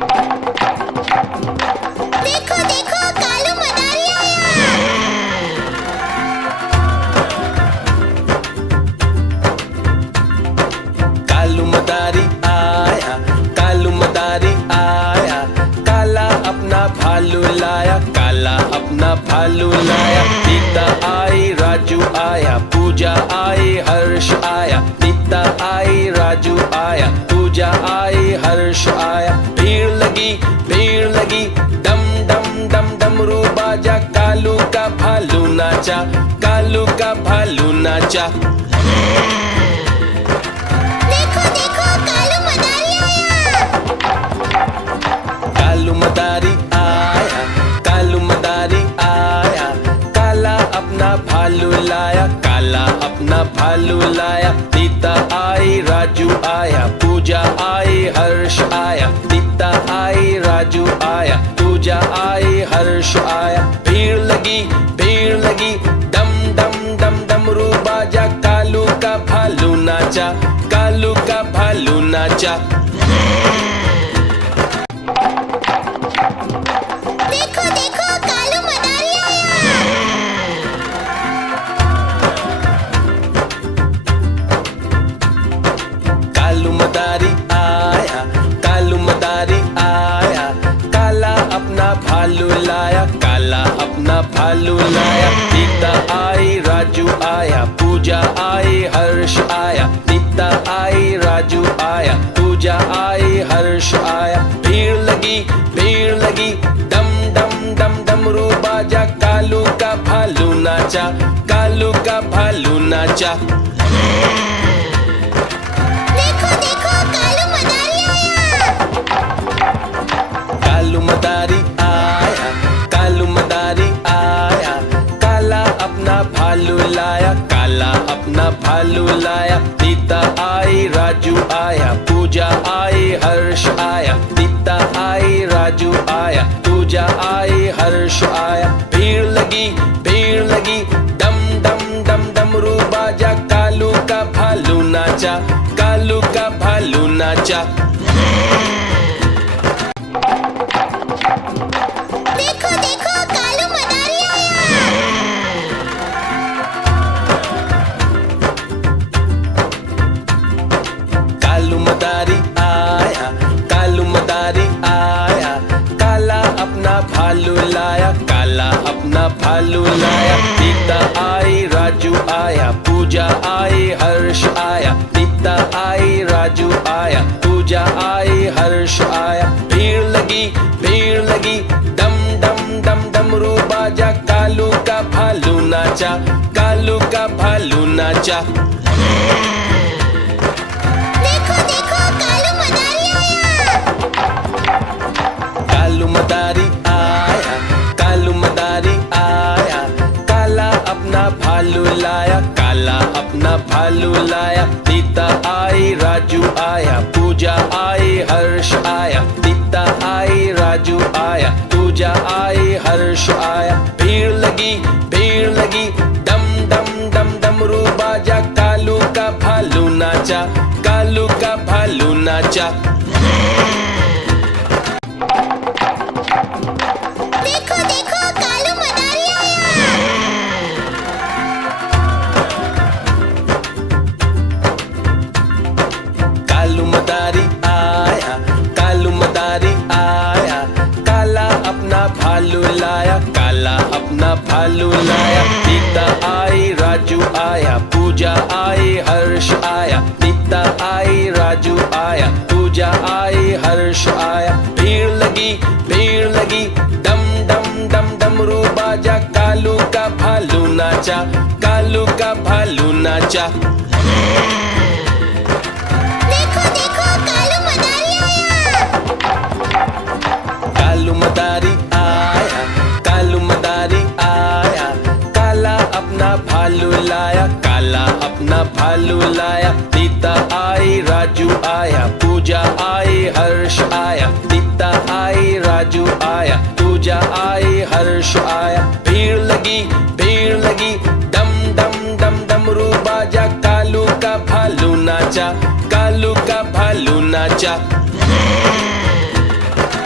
देखो देखो कालू मदारी आया। कालू मदारी आया, कालू मदारी आया, काला अपना भालू लाया, काला अपना भालू लाया। सीता आई, राजू आया, पूजा आई, हर्ष आया। सीता आई, राजू आया, पूजा आई, हर्ष आया। भीड़ लगी, डम डम डम डमरू बाजा, कालू का भालू नाचा, कालू का भालू नाचा। देखो देखो कालू मदारी आया। कालू मदारी आया, कालू मदारी आया, काला अपना भालू लाया, काला अपना भालू लाया। सीता आई, राजू आया, पूजा आई, हर्ष आया। सीता आई, राजू आया, पूजा आई, हर्ष आया। भीड़ लगी, डम डम डम डमरू बाजा, कालू का भालू नाचा, कालू का भालू नाचा। देखो देखो कालू मदारी आया। कालू मदारी आया, कालू मदारी आया, काला अपना भालू लाया, काला अपना भालू लाया। सीता आई, राजू आया, पूजा आई, हर्ष आया। सीता आई, राजू आया, पूजा आई, हर्ष आया। भीड़ लगी, डम डम डम डमरू बाजा, कालू का भालू नाचा, कालू का भालू नाचा। देखो देखो कालू मदारी आया। कालू मदारी आया, कालू मदारी आया, काला अपना भालू लाया, काला अपना भालू लाया। सीता आई, राजू आया, पूजा आई, हर्ष आया। सीता आई, राजू आया, पूजा आई, हर्ष आया। भीड़ लगी, डम डम डम डमरू बाजा, कालू का भालू नाचा, कालू का भालू नाचा। देखो देखो कालू मदारी आया। कालू मदारी आया, कालू मदारी आया, काला अपना भालू लाया, काला अपना भालू लाया। सीता आई, राजू आया, पूजा आई, हर्ष आया। सीता आई, राजू आया, पूजा आई, हर्ष आया। भीड़ लगी, डम डम डम डमरू बाजा, कालू का भालू नाचा, कालू का भालू नाचा। देखो देखो कालू मदारी आया। कालू मदारी आया, कालू मदारी आया, काला अपना भालू लाया, काला अपना भालू लाया। सीता आई, राजू आया, पूजा आई, हर्ष आया। सीता आई, राजू आया, पूजा आई, हर्ष आया। भीड़ लगी, डम डम डम डमरू बाजा, कालू का भालू नाचा, कालू का भालू नाचा। देखो देखो कालू मदारी आया। कालू मदारी आया, कालू मदारी आया, काला अपना भालू लाया, काला अपना भालू लाया। सीता आई, राजू आया, पूजा आई, हर्ष आया। सीता आई, राजू आया, पूजा आई, हर्ष आया। भीड़ लगी, डम डम डम डमरू बाजा, कालू का भालू नाचा, कालू का भालू नाचा। देखो देखो कालू मदारी आया। कालू मदारी आया, कालू मदारी आया, काला अपना भालू लाया, काला अपना भालू लाया। सीता आई, राजू आया, पूजा आई, हर्ष आया। सीता आई, राजू आया, पूजा आई, हर्ष आया। भीड़ लगी, डम डम डम डमरू बाजा, कालू का भालू नाचा, कालू का भालू नाचा।